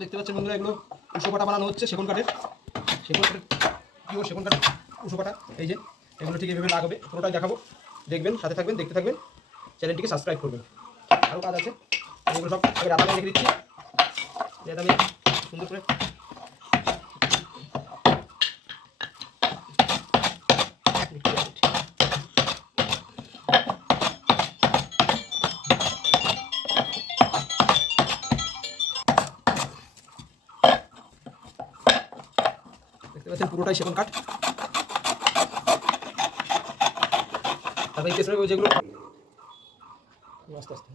দেখতে পাচ্ছেন বন্ধুরা, এগুলো উষো কাটা বানানো হচ্ছে, সেগুন কাঠের পিওর সেগুন কাঠের উষো কাটা। এই যে এগুলো ঠিক এইভাবে লাগবে, পুরোটাই দেখাবো, দেখবেন, সাথে থাকবেন, দেখতে থাকবেন, চ্যানেলটিকে সাবস্ক্রাইব করবেন। আরও কাজ আছে, এগুলো সব আগে রান্না রেখে দিচ্ছি, এটা আমি সুন্দর করে দেখতে পাচ্ছেন পুরোটাই সেগুন কাঠ। তারপরে এই পেছনে যেগুলো আস্তে আস্তে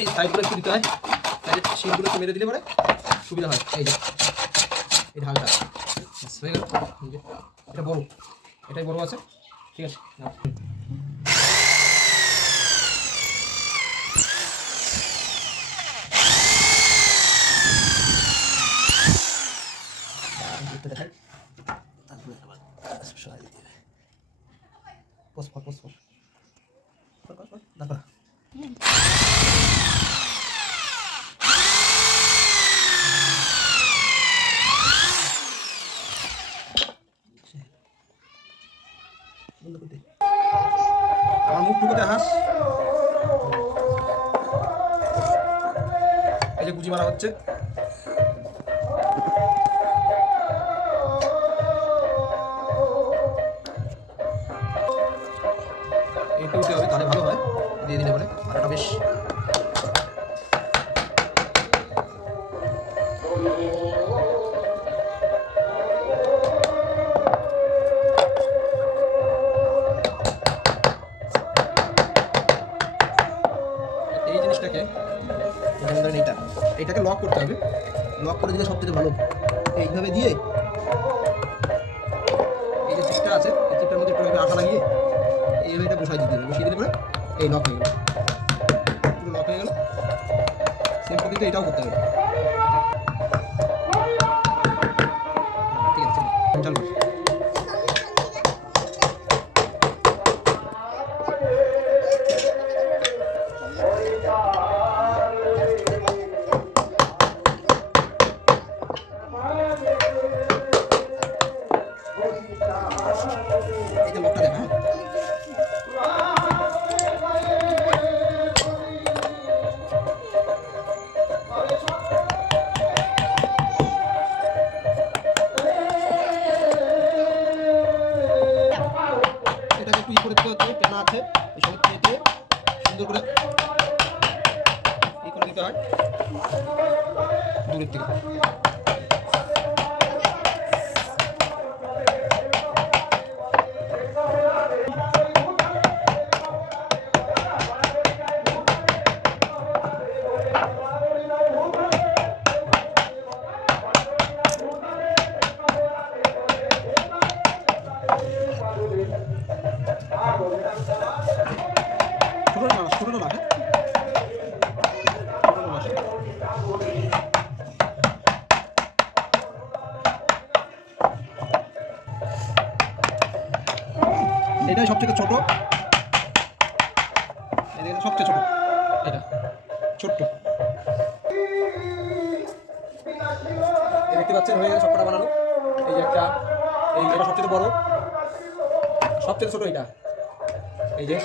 এই সাইডগুলো একটু দিতে হয়, শিলগুলো একটু মেরে দিলে পরে সুবিধা হয়। এই যে এই ঢালটা হয়ে গেল, এটা বড়, এটাই বড় আছে, ঠিক আছে। দেখাই তারপরে আবার সরাই দিতে হবে। পসপর দেখো আমার মুখটুকুতে হাস। এই যে কুচি মারা হচ্ছে, এইটা উঠে হবে, তাহলে ভালো হয়। দিয়ে দিলে পরে আরেকটা বেশ এই জিনিসটাকে এইটাকে লক করতে হবে। লক করে দিলে সবথেকে ভালো। এইভাবে দিয়ে এই যে চিপটা আছে, এই চিপটার মধ্যে একটু আঠা লাগিয়ে এইভাবে এটা বসাই দিতে হবে। বসিয়ে দিলে পরে এই লক হয়ে গেল, পুরো লক হয়ে গেল। সেম পদ্ধতিতে এটাও করতে হবে, ঠিক আছে। চলো এই যে লকটা দেখা, এটাকে একটু করে দিতে হচ্ছে, পেনা আছে এই সময় কেটে সুন্দর করে করে দিতে হয় দূরের থেকে। ছোটো না এটাই সবচেয়ে ছোট, সবচেয়ে ছোট, এটা ছোট্ট। দেখতে পাচ্ছেন হয়ে গেছে সবকটা বানানো। এই যে একটা, এই এটা সবচেয়ে বড়, সবচেয়ে ছোট এটা, এই যে